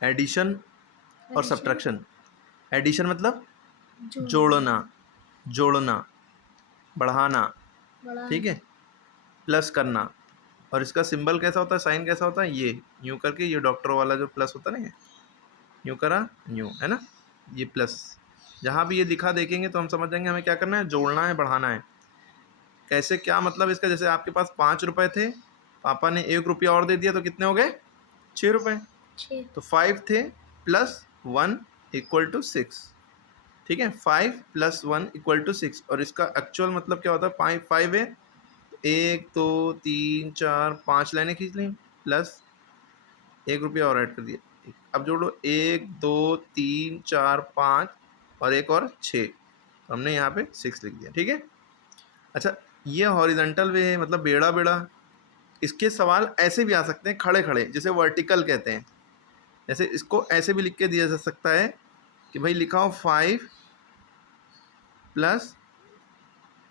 Addition और subtraction. Addition मतलब जोड़ना, जोड़ना, बढ़ाना, ठीक है, प्लस करना। और इसका सिंबल कैसा होता है, साइन कैसा होता है, ये यूँ करके, ये डॉक्टर वाला जो प्लस होता है ना, ये यूँ करा, यूँ, है ना, ये प्लस। जहाँ भी ये लिखा देखेंगे तो हम समझ जाएंगे हमें क्या करना है, जोड़ना है, बढ़ाना है। कैसे, क्या मतलब इसका, जैसे आपके पास 5 रुपये थे, पापा ने 1 रुपया और दे दिया तो कितने हो गए, 6 रुपये। तो 5 थे प्लस 1 इक्वल टू 6, ठीक है, 5 + 1 = 6। और इसका एक्चुअल मतलब क्या होता है, 5 है, 1 2 3 4 5 लाइनें खींच ली, प्लस 1 रुपया और ऐड कर दिया। अब जोड़ो, 1 2 3 4 5 और एक और 6, तो हमने यहाँ पे 6 लिख दिया, ठीक है। अच्छा, ये हॉरिजॉन्टल वे है, मतलब बेड़ा बेड़ा। इसके सवाल ऐसे भी आ सकते हैं, खड़े खड़े, जिसे वर्टिकल कहते हैं। जैसे इसको ऐसे भी लिख के दिया जा सकता है कि भाई लिखा हो 5 +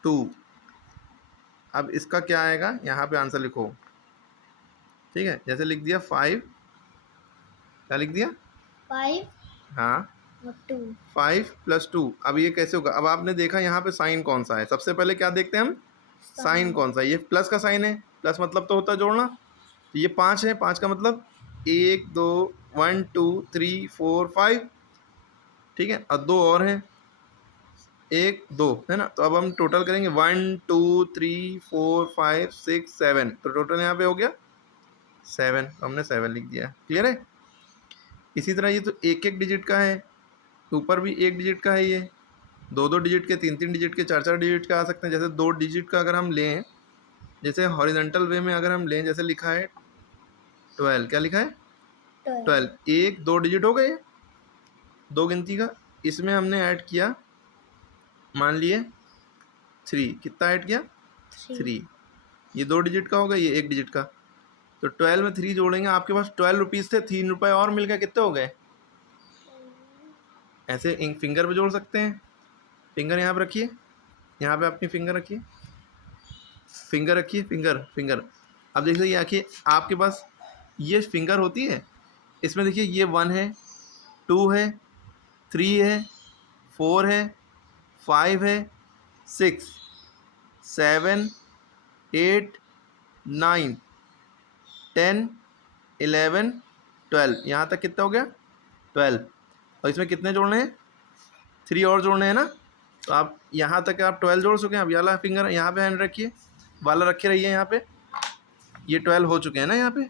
2। अब इसका क्या आएगा, यहाँ पे आंसर लिखो, ठीक है। जैसे लिख दिया 5, क्या लिख दिया, 5 हाँ, और 2, 5 + 2। अब ये कैसे होगा, अब आपने देखा यहाँ पे साइन कौन सा है, सबसे पहले क्या देखते हैं हम, साइन कौन सा है। ये प्लस का साइन है, प्लस मतलब तो होता है जोड़ना। तो ये 5 है, 5 का मतलब 1 2 1 2 3 4 5, ठीक है। और 2 और हैं, 1 2, है ना। तो अब हम टोटल करेंगे 1 2 3 4 5 6 7, तो टोटल यहाँ पे हो गया 7, तो हमने 7 लिख दिया, क्लियर है। इसी तरह ये तो एक एक डिजिट का है, ऊपर भी एक डिजिट का है, ये 2 डिजिट के, 3 डिजिट के, 4 डिजिट का आ सकते हैं। जैसे 2 डिजिट का अगर हम लें, जैसे हॉरिजॉन्टल वे में अगर हम लें, जैसे लिखा है 12, क्या लिखा है 12, 1 2 डिजिट हो गए, 2 गिनती का। इसमें हमने ऐड किया, मान लिए 3, कितना ऐड किया 3, ये 2 डिजिट का होगा, ये 1 डिजिट का। तो 12 में 3 जोड़ेंगे, आपके पास 12 रुपीज़ थे, 3 रुपये और मिल गए, कितने हो गए। ऐसे इंक फिंगर पे जोड़ सकते हैं। फिंगर यहाँ पे रखिए, यहाँ पे अपनी फिंगर रखिए, फिंगर रखिए, फिंगर फिंगर। अब देखिए, ये आखिर आपके पास ये फिंगर होती है, इसमें देखिए ये 1 है, 2 है, 3 है, 4 है, 5 है, 6 7 8 9 10 11 12, यहाँ तक कितना हो गया 12। और इसमें कितने जोड़ने हैं, 3 और जोड़ने हैं ना। तो आप यहाँ तक आप 12 जोड़ चुके हैं। अब ये वाला फिंगर यहाँ पे हैंड रखिए, वाला रखे रहिए यहाँ पे, ये 12 हो चुके हैं ना, यहाँ पे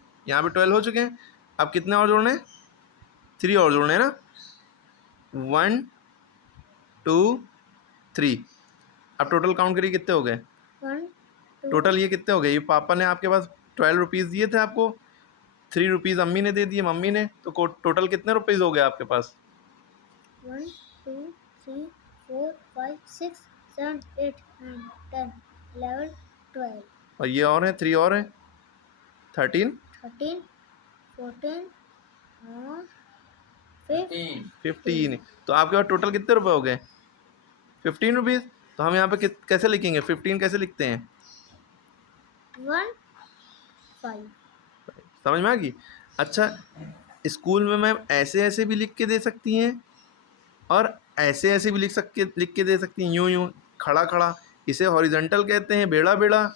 12 हो चुके हैं। अब कितने और जोड़ने हैं, 3 और जोड़ने हैं ना, 1 2 3। अब टोटल काउंट करिए, कितने हो गए टोटल, ये कितने हो गए। ये पापा ने आपके पास 12 रुपीज़ दिए थे आपको, 3 रुपीज़ अम्मी ने दे दिए, मम्मी ने, तो टोटल कितने रुपीज़ हो गए आपके पास, 1 2 3 4 5 6 7 8 9 10 11 12, और ये और है 3 और है 13 13 14 और 15। तो आपके पास टोटल कितने रुपए हो गए, 15 रुपीज़। तो हम यहाँ पे कैसे लिखेंगे, 15 कैसे लिखते हैं, 1 5। समझ में आ गई। अच्छा, स्कूल में मैम ऐसे ऐसे भी लिख के दे सकती हैं, और ऐसे ऐसे भी लिख के दे सकती हैं, यूँ यूँ, खड़ा खड़ा। इसे हॉरिजॉन्टल कहते हैं, बेड़ा बेड़ा।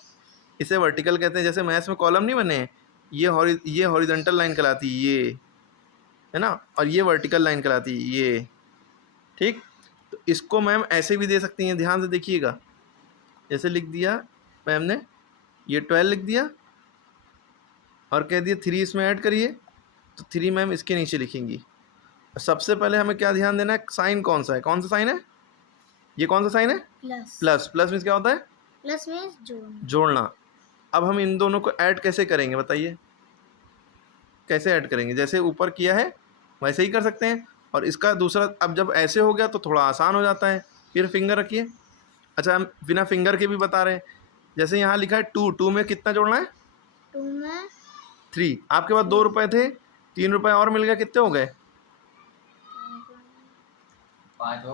इसे वर्टिकल कहते हैं, जैसे मैथ्स में कॉलम नहीं बने हैं, ये हॉरिजॉन्टल लाइन कहलाती है, ये है ना, और ये वर्टिकल लाइन कहलाती है, ये, ठीक। तो इसको मैम ऐसे भी दे सकती हैं, ध्यान से देखिएगा। जैसे लिख दिया मैम ने, ये 12 लिख दिया और कह दिया 3 इसमें ऐड करिए, तो 3 मैम इसके नीचे लिखेंगी। सबसे पहले हमें क्या ध्यान देना है, साइन कौन सा है, कौन सा साइन है, ये कौन सा साइन है, प्लस। प्लस मीन्स क्या होता है, प्लस मीन्स जोड़ना। अब हम इन दोनों को ऐड कैसे करेंगे, बताइए कैसे ऐड करेंगे। जैसे ऊपर किया है वैसे ही कर सकते हैं, और इसका दूसरा, अब जब ऐसे हो गया तो थोड़ा आसान हो जाता है। फिर फिंगर रखिए। अच्छा, हम बिना फिंगर के भी बता रहे हैं। जैसे यहाँ लिखा है 2 में कितना जोड़ना है, 2 में 3। आपके पास 2 रुपये थे, 3 रुपये और मिल गए, कितने हो गए, 5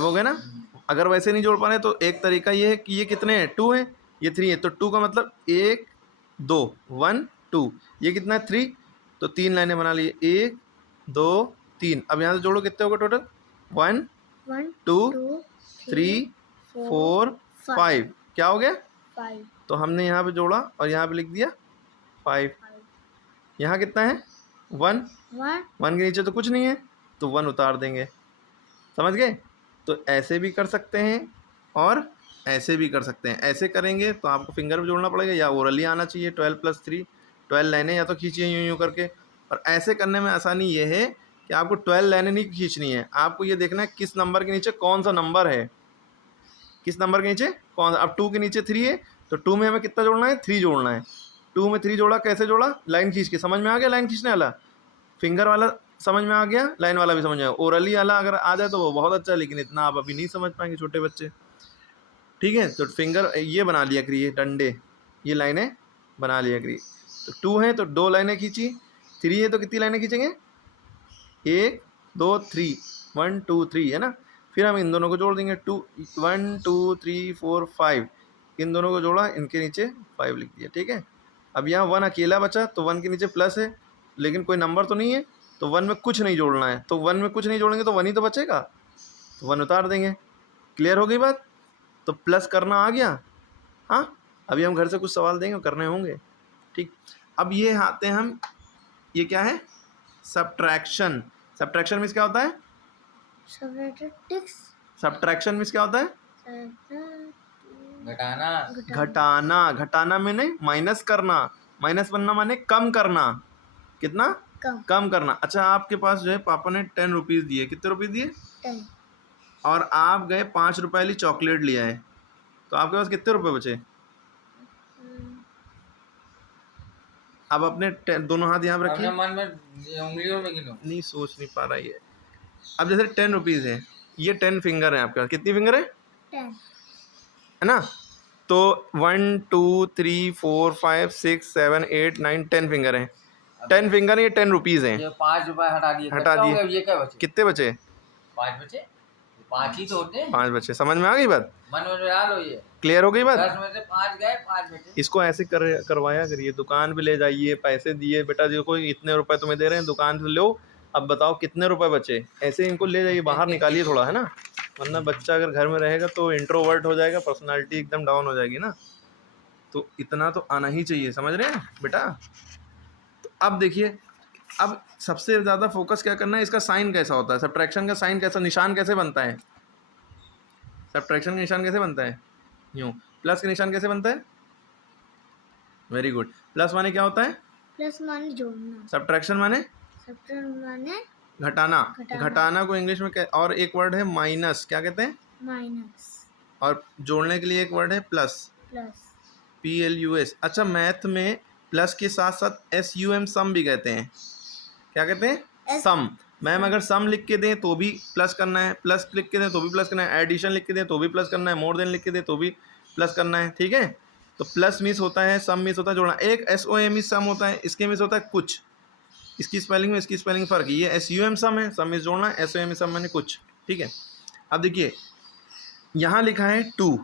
हो गए ना। अगर वैसे नहीं जोड़ पा रहे तो एक तरीका ये है कि ये कितने हैं, 2 है, ये 3 है, तो 2 का मतलब 1 2 1 2, ये कितना है 3, तो 3 लाइनें बना लिए, 1 2 3। अब यहाँ से जोड़ो, कितने हो गए टोटल? 1 1 2 2 3 4 5। क्या हो गया? 5 तो हमने यहाँ पे जोड़ा और यहाँ पे लिख दिया 5। यहाँ कितना है? 1। 1 के नीचे तो कुछ नहीं है, तो 1 उतार देंगे। समझ गए? तो ऐसे भी कर सकते हैं और ऐसे भी कर सकते हैं। ऐसे करेंगे तो आपको फिंगर भी जोड़ना पड़ेगा या ओरली आना चाहिए। 12 + 3 12 लाइनें या तो खींचिए यूँ यूँ करके। और ऐसे करने में आसानी ये है कि आपको 12 लाइनें नहीं खींचनी है, आपको ये देखना है किस नंबर के नीचे कौन सा नंबर है, किस नंबर के नीचे कौन। अब 2 के नीचे 3 है तो 2 में हमें कितना जोड़ना है? 3 जोड़ना है। 2 में 3 जोड़ा, कैसे जोड़ा? लाइन खींच के। समझ में आ गया लाइन खींचने वाला? फिंगर वाला समझ में आ गया, लाइन वाला भी समझ में आ गया। ओरली वाला अगर आ जाए तो वो बहुत अच्छा है, लेकिन इतना आप अभी नहीं समझ पाएंगे, छोटे बच्चे। ठीक है, तो फिंगर ये बना लिया करिए, डंडे, ये लाइनें बना लिया करिए। तो 2 है तो 2 लाइनें खींची, 3 है तो कितनी लाइनें खींचेंगे? 1 2 3 1 2 3 है ना। फिर हम इन दोनों को जोड़ देंगे, 2 1 2 3 4 5। इन दोनों को जोड़ा, इनके नीचे 5 लिख दिया। ठीक है, अब यहाँ 1 अकेला बचा तो 1 के नीचे प्लस है, लेकिन कोई नंबर तो नहीं है, तो 1 में कुछ नहीं जोड़ना है। तो 1 में कुछ नहीं जोड़ेंगे तो 1 ही तो बचेगा, तो 1 उतार देंगे। क्लियर हो गई बात? तो प्लस करना आ गया। हाँ, अभी हम घर से कुछ सवाल देंगे, करने होंगे। ठीक, अब ये आते हैं हम, ये क्या है? सब्ट्रैक्शन। सब्ट्रैक्शन मीन्स क्या होता है? सब्ट्रैक्शन मीन्स क्या होता है? घटाना। घटाना। घटाना मैंने माइनस करना। माइनस बनना माने कम करना। कितना? कम करना। अच्छा, आपके पास जो है पापा ने 10 रुपीज़ दिए। कितने रुपये दिए? 10 और आप गए 5 रुपये वाली चॉकलेट लिया है, तो आपके पास कितने रुपए बचे? अब अपने दोनों हाथ यहाँ पर रखिए। अपने मन में उंगलियों में गिनो। नहीं सोच नहीं पा रहा ये। अब जैसे 10 रुपीज़ है, ये 10 फिंगर है आपके पास। कितनी फिंगर है? 10 है ना। तो 1 2 3 4 5 6 7 8 9 10 फिंगर हैं। 10 फिंगर है, ये 10 रुपीज़ हैं। ये 5 रुपए हटा दिए, हटा दिए। ये क्या बचे? कितने बचे? 5 बचे। 5 ही तो होते हैं। 5 बचे। समझ में आ गई बात? मन में डाल लो ये। क्लियर हो गई बात? 10 में से 5 गए, 5 बचे। इसको ऐसे करवाया करिए। दुकान पे ले जाइए, पैसे दिए, बेटा जी को इतने रुपए तुम्हें दे रहे हैं, दुकान से लो, अब बताओ कितने रुपए बचे। ऐसे इनको ले जाइए, बाहर निकालिए थोड़ा, है ना। वरना बच्चा अगर घर में रहेगा तो इंट्रोवर्ट हो जाएगा, पर्सनालिटी एकदम डाउन हो जाएगी ना। तो इतना तो आना ही चाहिए, समझ रहे हैं बेटा। तो अब देखिए, अब सबसे ज़्यादा फोकस क्या करना है, इसका साइन कैसा होता है, सब्ट्रैक्शन का साइन कैसा, निशान कैसे बनता है? सब्ट्रैक्शन का निशान कैसे बनता है? यूँ। प्लस का निशान कैसे बनता है? Very good. प्लस माने क्या होता है? प्लस माने जोड़ना। सब्ट्रैक्शन माने? सब्ट्रैक्शन माने घटाना। घटाना को इंग्लिश में और एक वर्ड है माइनस, क्या कहते हैं? माइनस। और जोड़ने के लिए एक वर्ड है प्लस, PLUS। अच्छा, मैथ में प्लस के साथ साथ SUM सम भी कहते हैं। क्या कहते हैं? सम। मैम अगर सम लिख के दें तो भी प्लस करना है, प्लस लिख के दें तो भी प्लस करना है, एडिशन लिख के दें तो भी प्लस करना है, मोर देन लिख के दें तो भी प्लस करना है। ठीक है, तो प्लस मिस होता है, सम मिस होता है, जोड़ना। एक SOM सम होता है, इसके मिस होता है कुछ। इसकी स्पेलिंग में इसकी स्पेलिंग फ़र्क है। ये SUM सम है, सम मिस जोड़ना, SOM सम मैंने कुछ। ठीक है, अब देखिए यहाँ लिखा है 3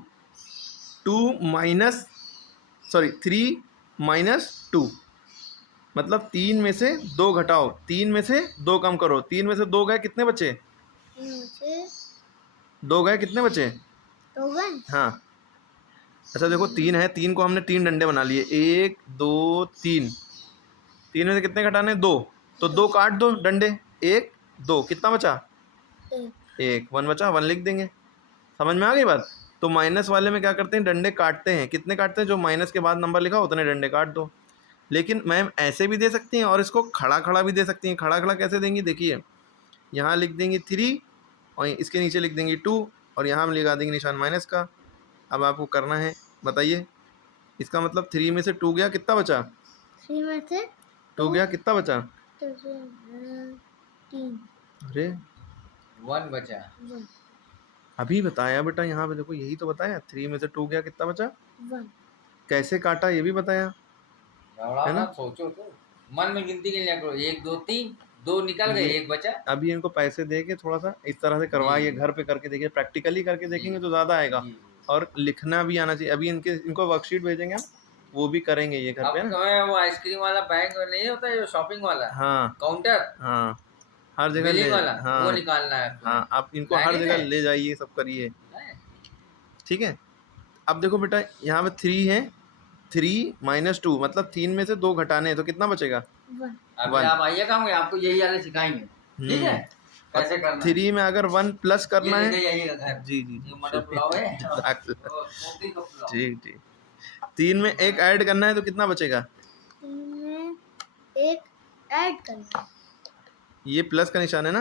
माइनस 2, मतलब 3 में से 2 घटाओ, 3 में से 2 कम करो। 3 में से 2 गए, कितने बचे? 2 गए, कितने बचे? 2 गए। हाँ, अच्छा देखो 3 है, 3 को हमने 3 डंडे बना लिए, 1 2 3। 3 में से कितने घटाने? 2, तो 2 काट दो डंडे, 1 2, कितना बचा? 1 1 बचा, 1 लिख देंगे। समझ में आ गई बात? तो माइनस वाले में क्या करते हैं, डंडे काटते हैं। कितने काटते हैं? जो माइनस के बाद नंबर लिखा उतने डंडे काट दो। लेकिन मैम ऐसे भी दे सकती हैं और इसको खड़ा खड़ा भी दे सकती हैं। खड़ा खड़ा कैसे देंगी? देखिए, यहाँ लिख देंगी 3 और इसके नीचे लिख देंगी 2 और यहाँ हम लगा देंगे निशान माइनस का। अब आपको करना है, बताइए, इसका मतलब 3 में से 2 गया, कितना बचा? 3 में से 2 गया, कितना बचा? 3। अरे 1 बचा। अभी बताया बेटा, यहाँ पे देखो, यही तो बताया। 3 में से 2 गया, कितना बचा? 1। कैसे काटा ये भी बताया है ना। सोचो तो, मन में गिनती गिन लिया करो, 1 2 3, 2 निकल गए, 1 बचा। अभी इनको पैसे दे के थोड़ा सा इस तरह से करवाइए, घर पे करके देखिए, प्रैक्टिकली करके देखेंगे तो ज़्यादा आएगा। और लिखना भी आना चाहिए। अभी इनको वर्कशीट भेजेंगे हम, वो भी करेंगे ये घर पे ना। वो आइसक्रीम वाला बैंक नहीं होता, ये शॉपिंग वाला, हाँ काउंटर, हाँ, हर जगह ले, बिलिंग वाला वो हाँ निकालना है आपको। हाँ, आप इनको हर लाइने जगह थे? ले जाइए, सब करिए, हैं? ठीक है। अब देखो बेटा यहाँ पे 3 है, 3 - 2 मतलब 3 में से 2 घटाने हैं तो कितना बचेगा? 1 अभी 1। आप आइएगा, हम आपको यही वाले सिखाएंगे, ठीक है, और कैसे करना है। 3 में अगर 1 प्लस ये करना है, लेके जाइएगा घर। जी जी ये जी मटर पुलाव है जज़ाकल्लाह, और पोपी का पुलाव। जी जी, 3 में 1 ऐड करना है तो कितना बचेगा? 3 में 1 ऐड करना है। ये प्लस का निशान है ना।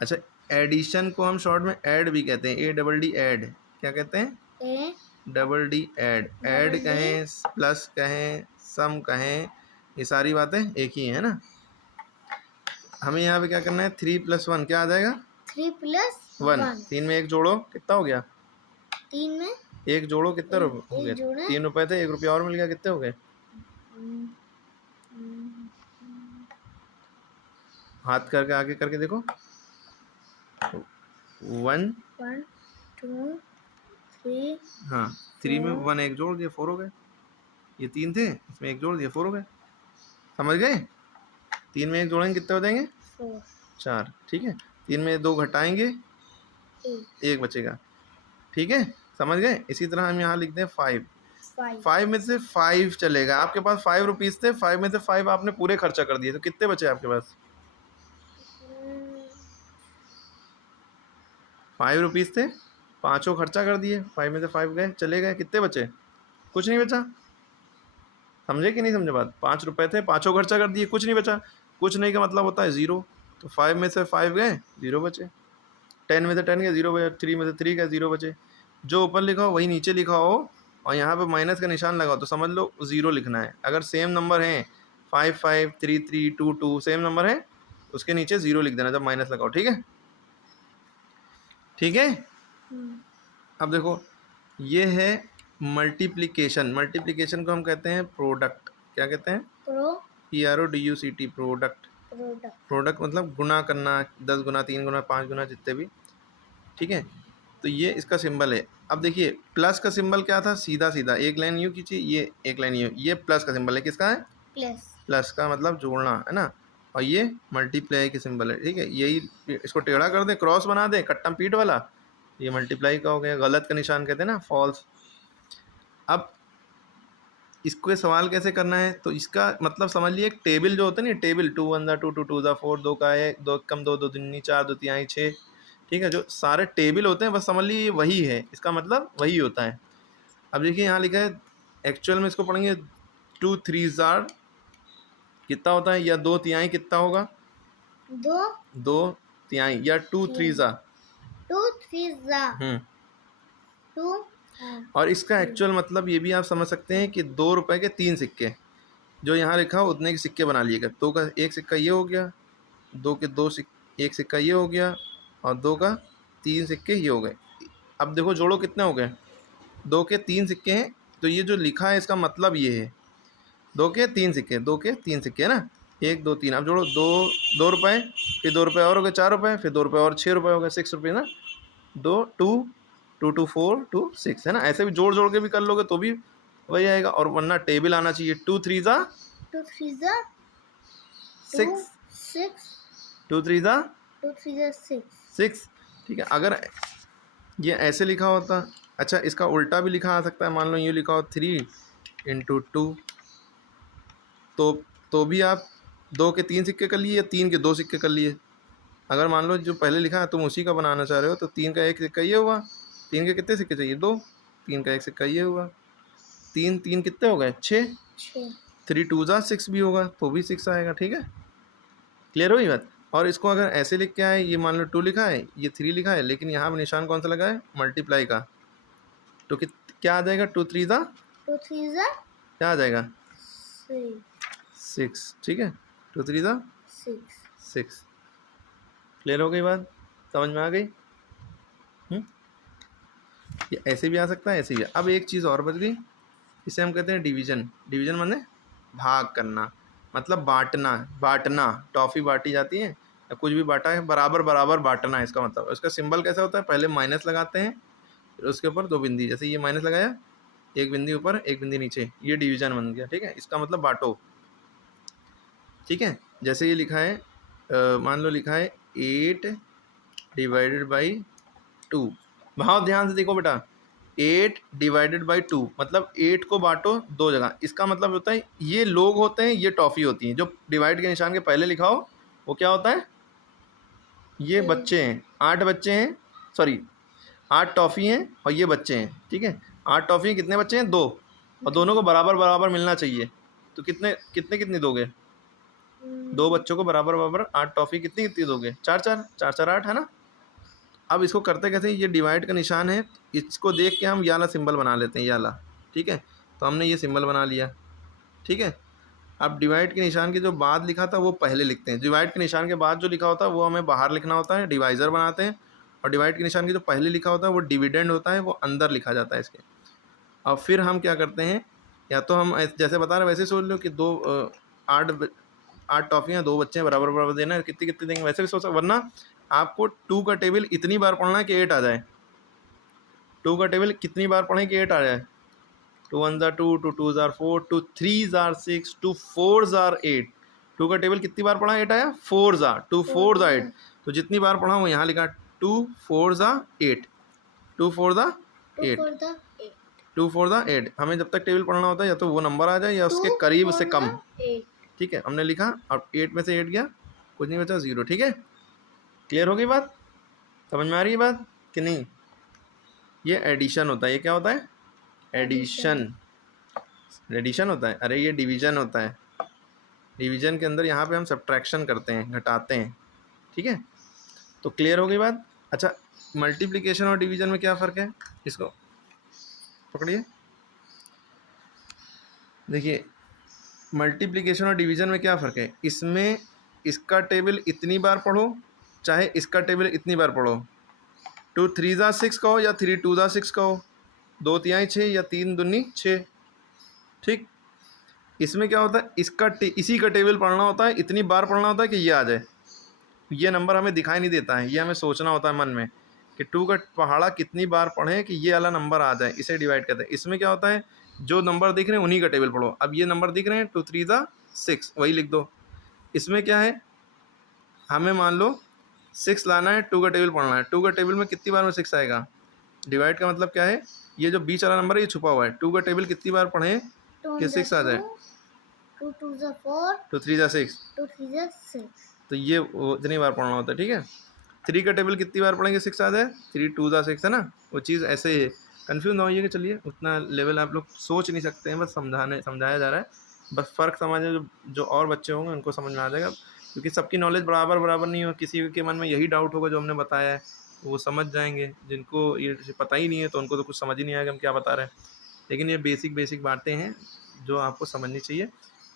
अच्छा, एडिशन को हम शॉर्ट में ऐड भी कहते हैं, ADD ऐड, क्या कहते हैं? ए DD ऐड, ऐड डबल कहें, प्लस कहें, सम कहें, ये सारी बातें एक ही हैं, है ना। हमें यहाँ पे क्या करना है? 3 + 1 क्या आ जाएगा? 3 प्लस 1। 1 3 में 1 जोड़ो, कितना हो गया? 3 में 1 जोड़ो, कितने एक हो गए? जोड़ा 3 रुपए थे, 1 रुपया और मिल गया, कितने हो गए? हम्म, हम्म, हाथ करके आगे करके देखो, 1, 1 2 3 हाँ 3 में 1 1 जोड़ दिया, 4 हो गए। ये 3 थे, इसमें 1 जोड़ दिया, 4 हो गए। समझ गए? 3 में 1 जोड़ेंगे कितने हो जाएंगे? 4 4, ठीक है। 3 में 2 घटाएंगे, 1 बचेगा, ठीक है। समझ गए? इसी तरह हम यहाँ लिखते हैं 5। 5 5 में से 5 चलेगा। आपके पास 5 रुपीज़ थे, 5 में से 5 आपने पूरे खर्चा कर दिए, तो कितने बचे आपके पास? 5 रुपीज़ थे, पाँचों खर्चा कर दिए, 5 में से 5 गए, चले गए, कितने बचे? कुछ नहीं बचा। समझे कि नहीं समझे बात? 5 रुपए थे, पाँचों खर्चा कर दिए, कुछ नहीं बचा। कुछ नहीं का मतलब होता है 0। तो 5 में से 5 गए, 0 बचे। 10 में से 10 गए, 0 बचे। 3 में से 3 गए, 0 बचे। जो ऊपर लिखा हो वही नीचे लिखा हो और यहाँ पे माइनस का निशान लगाओ तो समझ लो 0 लिखना है। अगर सेम नंबर है 5 5 3 3 2 2 सेम नंबर है, उसके नीचे 0 लिख देना जब माइनस लगाओ, ठीक है? ठीक है। अब देखो ये है मल्टीप्लिकेशन। मल्टीप्लिकेशन को हम कहते हैं प्रोडक्ट। क्या कहते हैं? PRODUCT, product. प्रोडक्ट मतलब गुना करना, 10 गुना, 3 गुना, 5 गुना, जितने भी, ठीक है। तो ये इसका सिंबल है। अब देखिए प्लस का सिंबल क्या था? सीधा सीधा एक लाइन यूँ खींची, ये एक लाइन यूँ, ये प्लस का सिंबल है। किसका है? प्लस प्लस का मतलब जोड़ना, है ना। और ये मल्टीप्लाई की सिंबल है, ठीक है। यही इसको टेढ़ा कर दें, क्रॉस बना दें, कट्टम पीठ वाला, ये मल्टीप्लाई का हो गया। गलत का निशान कहते हैं ना, फॉल्स। अब इसको सवाल कैसे करना है तो इसका मतलब समझ लिए, एक टेबल जो होता है ना, टेबल 2 1 2 2 2 4, 2 का 1, 2 कम 2 2 दूनी 4, 2 तिहाई 6, ठीक है। जो सारे टेबल होते हैं बस समझ लीजिए वही है, इसका मतलब वही होता है। अब देखिए यहाँ लिखा है, एक्चुअल में इसको पढ़ेंगे 2 3 जार कितना होता है, या 2 तिहाई कितना होगा? 2 तिहाई, या 2 3 जार 2 3 2 और इसका एक्चुअल मतलब ये भी आप समझ सकते हैं कि 2 रुपए के 3 सिक्के, जो यहाँ लिखा हो उतने के सिक्के बना लिएगा। 2 का 1 सिक्का ये हो गया, 2 के 2 1 सिक्का ये हो गया, और 2 का 3 सिक्के ये हो गए। अब देखो जोड़ो कितने हो गए? 2 के 3 सिक्के हैं, तो ये जो लिखा है इसका मतलब ये है 2 के 3 सिक्के, 2 के 3 सिक्के, है ना। 1 2 3, अब जोड़ो 2 रुपये, फिर 2 रुपये और हो गए 4 रुपये, फिर 2 रुपये और 6 रुपये हो गए 6 रुपये ना। 2 2 2 2 4 2 6, है ना। ऐसे भी जोड़ जोड़ के भी कर लोगे तो भी वही आएगा, और वरना टेबल आना चाहिए 2 3 ज़ा 2 3 6, 6 2 3 ज़ा 2 3 6, ठीक है। अगर ये ऐसे लिखा होता, अच्छा इसका उल्टा भी लिखा आ सकता है। मान लो ये लिखा हो 3 × 2, तो भी आप 2 के 3 सिक्के कर लिए या 3 के 2 सिक्के कर लिए। अगर मान लो जो पहले लिखा है तुम उसी का बनाना चाह रहे हो, तो 3 का 1 सिक्का ये हुआ। 3 के कितने सिक्के चाहिए? 2। 3 का 1 सिक्का ये हुआ। 3 3 कितने हो गए? 6। 3 2 ज़ा 6 भी होगा तो भी 6 आएगा, ठीक है। क्लियर हुई बात? और इसको अगर ऐसे लिख के आए, ये मान लो 2 लिखा है, ये 3 लिखा है, लेकिन यहाँ पर निशान कौन सा लगा है? मल्टीप्लाई का। तो क्या आ जाएगा? 2 3 ज़ा क्या आ जाएगा? 6, ठीक है। 2 3 ज़ा 6। क्लियर हो गई बात? समझ में आ गई? ये ऐसे भी आ सकता है, ऐसे भी। अब एक चीज़ और बच गई, इसे हम कहते हैं डिवीज़न। डिवीज़न माने भाग करना, मतलब बांटना। टॉफ़ी बांटी जाती है या कुछ भी बांटा है, बराबर बराबर बांटना है इसका मतलब। इसका सिंबल कैसा होता है? पहले माइनस लगाते हैं, फिर उसके ऊपर 2 बिंदी, जैसे ये माइनस लगाया, 1 बिंदी ऊपर 1 बिंदी नीचे, ये डिवीज़न बन गया, ठीक है। इसका मतलब बांटो, ठीक है। जैसे ये लिखा है मान लो लिखा है 8 डिवाइडेड बाई 2। बहुत ध्यान से देखो बेटा, 8 डिवाइडेड बाई 2 मतलब 8 को बांटो दो जगह। इसका मतलब होता है ये लोग होते हैं, ये टॉफ़ी होती हैं। जो डिवाइड के निशान के पहले लिखा हो वो क्या होता है, ये बच्चे हैं। 8 बच्चे हैं, सॉरी 8 टॉफ़ी हैं और ये बच्चे हैं, ठीक है। 8 टॉफ़ी हैं, कितने बच्चे हैं, 2, और दोनों को बराबर बराबर मिलना चाहिए। तो कितने कितने कितनी दोगे, 2 बच्चों को बराबर बराबर 8 टॉफ़ी कितनी कितनी दोगे, 4 4 4 4 8 है ना। अब इसको करते कैसे, ये डिवाइड का निशान है, इसको देख के हम ये वाला सिंबल बना लेते हैं, ये वाला, ठीक है। तो हमने ये सिंबल बना लिया, ठीक है। अब डिवाइड के निशान के जो बाद लिखा था वो पहले लिखते हैं। डिवाइड के निशान के बाद जो लिखा होता है वो हमें बाहर लिखना होता है, डिवाइज़र बनाते हैं। और डिवाइड के निशान के जो पहले लिखा होता है वो डिविडेंड होता है, वो अंदर लिखा जाता है इसके। अब फिर हम क्या करते हैं, या तो हम जैसे बता रहे वैसे सोच लो कि 8 टॉफ़ियाँ, 2 बच्चे हैं, बराबर बराबर देना है, कितनी कितनी देंगे, वैसे भी सोच सकते। वरना आपको 2 का टेबल इतनी बार पढ़ना है कि 8 आ जाए। 2 का टेबल कितनी बार पढ़ें कि 8 आ जाए। 2 1 ज़ार 2, 2 2 ज़ार 4, 2 3 ज़ार 6, 2 4 ज़ार 8। 2 का टेबल कितनी बार पढ़ा, 8 आया, 4 ज़ार 2 4 ज़ा 8। तो जितनी बार पढ़ा वो यहाँ लिखा, 2 4 ज़ा 8, 2 4 ज़ा 8, 2 4 ज़ा 8। हमें जब तक टेबल पढ़ना होता है या तो वो नंबर आ जाए या उसके करीब से कम, ठीक है। हमने लिखा, अब 8 में से 8 गया, कुछ नहीं बचा, 0, ठीक है। क्लियर हो गई बात, समझ में आ रही है बात कि नहीं। ये एडिशन होता है, ये क्या होता है, एडिशन। एडिशन होता है, अरे ये डिवीजन होता है। डिवीजन के अंदर यहाँ पे हम सब्ट्रैक्शन करते हैं, घटाते हैं, ठीक है। तो क्लियर हो गई बात। अच्छा, मल्टीप्लिकेशन और डिवीजन में क्या फ़र्क है, इसको पकड़िए। देखिए, मल्टीप्लिकेशन और डिवीजन में क्या फ़र्क है, इसमें इसका टेबल इतनी बार पढ़ो, चाहे इसका टेबल इतनी बार पढ़ो। 2 3 ज़ा 6 कहो या 3 2 ज़ा 6 कहो, 2 तिहाई 6 या 3 दूनी 6, ठीक। इसमें क्या होता है, इसी का टेबल पढ़ना होता है, इतनी बार पढ़ना होता है कि ये आ जाए। ये नंबर हमें दिखाई नहीं देता है, ये हमें सोचना होता है मन में कि 2 का पहाड़ा कितनी बार पढ़ें कि ये वाला नंबर आ जाए, इसे डिवाइड करते हैं। इसमें क्या होता है, जो नंबर दिख रहे हैं उन्हीं का टेबल पढ़ो। अब ये नंबर दिख रहे हैं, 2 3 ज़ा 6, वही लिख दो। इसमें क्या है, हमें मान लो 6 लाना है, 2 का टेबल पढ़ना है। 2 का टेबल में कितनी बार में 6 आएगा, डिवाइड का मतलब क्या है, ये जो बीच वाला नंबर है ये छुपा हुआ है। 2 का टेबल कितनी बार पढ़ें कि 6 आ जाए, 2 2 ज़ा 4, 2 3 ज़ा 6, 2 3 ज़ा 6। तो ये इतनी बार पढ़ना होता है, ठीक है। 3 का टेबल कितनी बार पढ़ेंगे 6 आ जाए, 3 2 ज़ा 6 है ना। वो चीज़ ऐसे ही है, कन्फ्यूज़ ना होइए कि चलिए उतना लेवल आप लोग सोच नहीं सकते हैं, बस समझाया जा रहा है। बस फ़र्क समझे, जो और बच्चे होंगे उनको समझ में आ जाएगा, क्योंकि सबकी नॉलेज बराबर नहीं हो। किसी के मन में यही डाउट होगा जो हमने बताया है, वो समझ जाएंगे। जिनको ये पता ही नहीं है तो उनको तो कुछ समझ ही नहीं आएगा हम क्या बता रहे हैं। लेकिन ये बेसिक बातें हैं जो आपको समझनी चाहिए।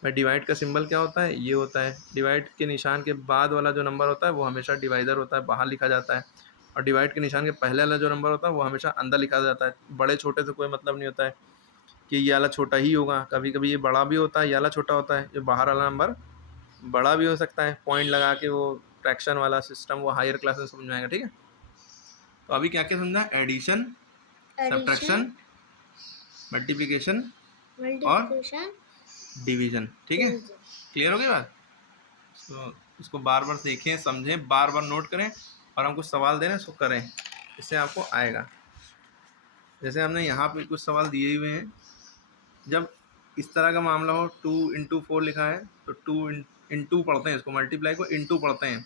डिवाइड का सिंबल क्या होता है, ये होता है। डिवाइड के निशान के बाद वाला जो नंबर होता है वो हमेशा डिवाइज़र होता है, बाहर लिखा जाता है। और डिवाइड के निशान के पहले वाला जो नंबर होता है वो हमेशा अंदर लिखा जाता है। बड़े छोटे से कोई मतलब नहीं होता है कि ये वाला छोटा ही होगा, कभी कभी ये बड़ा भी होता है, ये वाला छोटा होता है। जो बाहर वाला नंबर बड़ा भी हो सकता है, पॉइंट लगा के वो फ्रैक्शन वाला सिस्टम वो हायर क्लास में समझ में आएगा, ठीक है। तो अभी क्या क्या समझा, एडिशन, सब्ट्रैक्शन, मल्टीप्लिकेशन और डिवीज़न, ठीक है। क्लियर हो गई बात। तो इसको बार बार देखें, समझें, बार बार नोट करें, और हम कुछ सवाल दे रहे हैं उसको करें, इससे आपको आएगा। जैसे हमने यहाँ पे कुछ सवाल दिए हुए हैं, जब इस तरह का मामला हो, 2 इंटू 4 लिखा है तो 2 इंटू पढ़ते हैं, इसको मल्टीप्लाई को इंटू पढ़ते हैं,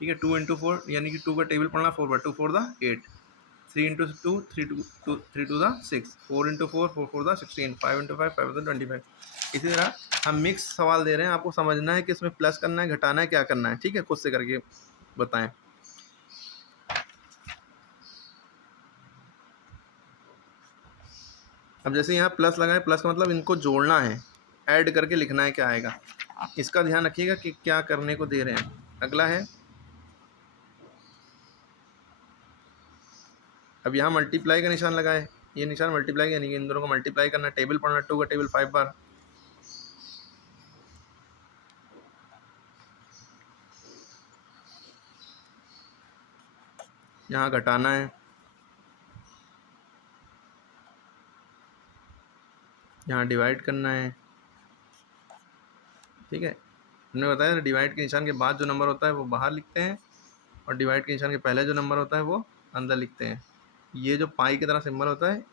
ठीक है। 2 इंटू 4 यानी कि 2 का टेबल पढ़ना 4 बार, 2 4 दा 8, 3 इंटू 2 3 2 दा 6, 4 इंटू 4 4 4 दा 16, 5 इंटू 5 5 दा 25। इसी तरह हम मिक्स सवाल दे रहे हैं, आपको समझना है कि इसमें प्लस करना है, घटाना है, क्या करना है, ठीक है। खुद से करके बताएं। अब जैसे यहाँ प्लस लगाए, प्लस का मतलब इनको जोड़ना है, ऐड करके लिखना है क्या आएगा। इसका ध्यान रखिएगा कि क्या करने को दे रहे हैं। अगला है, अब यहाँ मल्टीप्लाई का निशान लगाए, ये निशान मल्टीप्लाई यानी कि इन दोनों को मल्टीप्लाई करना, टेबल पढ़ना, 2 का टेबल 5 बार। यहाँ घटाना है, यहाँ डिवाइड करना है, ठीक है। हमने बताया था डिवाइड के निशान के बाद जो नंबर होता है वो बाहर लिखते हैं और डिवाइड के निशान के पहले जो नंबर होता है वो अंदर लिखते हैं। ये जो पाई की तरह सिंबल होता है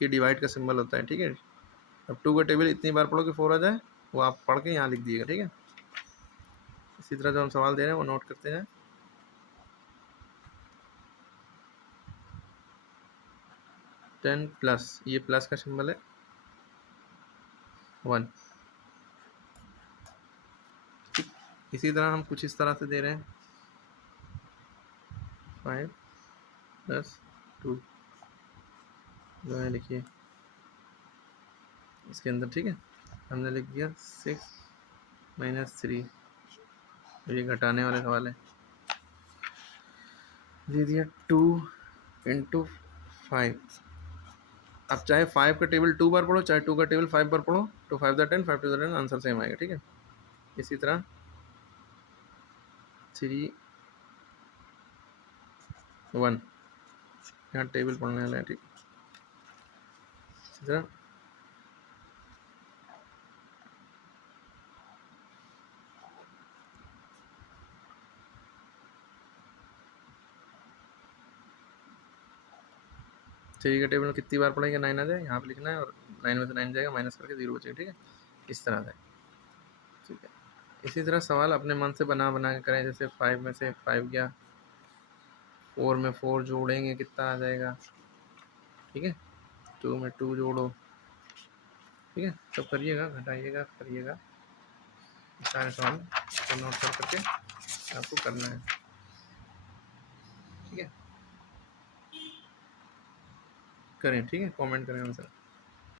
ये डिवाइड का सिंबल होता है, ठीक है। अब 2 का टेबल इतनी बार पढ़ो कि 4 आ जाए, वो आप पढ़ के यहाँ लिख दीजिएगा, ठीक है। इसी तरह जो हम सवाल दे रहे हैं वो नोट करते हैं। 10 प्लस, ये प्लस का सिंबल है, 1। इसी तरह हम कुछ इस तरह से दे रहे हैं 5 प्लस 2 जो है लिखिए इसके अंदर, ठीक है। हमने लिख दिया 6 माइनस 3, ये घटाने वाले सवाल है। दे दिया 2 इंटू 5। अब चाहे 5 का टेबल 2 बार पढ़ो चाहे 2 का टेबल 5 बार पढ़ो, तो 5 the 10 5 to the 10 answer same आएगा, ठीक है। इसी तरह 3 1 यहाँ टेबल पढ़ने वाला है, ठीक। इसी तरह 3 का टेबल में कितनी बार पढ़ेंगे 9 आ जाए, यहाँ पे लिखना है और 9 में से 9 जाएगा माइनस करके 0 बचेगा, ठीक है। इस तरह से, ठीक है। इसी तरह सवाल अपने मन से बना के करें। जैसे 5 में से 5 गया, 4 में 4 जोड़ेंगे कितना आ जाएगा, ठीक है। 2 में 2 जोड़ो, ठीक है। तो करिएगा, घटाइएगा, करिएगा, सारे सवाल को नोट करके आपको करना है, ठीक है। करें, ठीक है, कमेंट करें आंसर।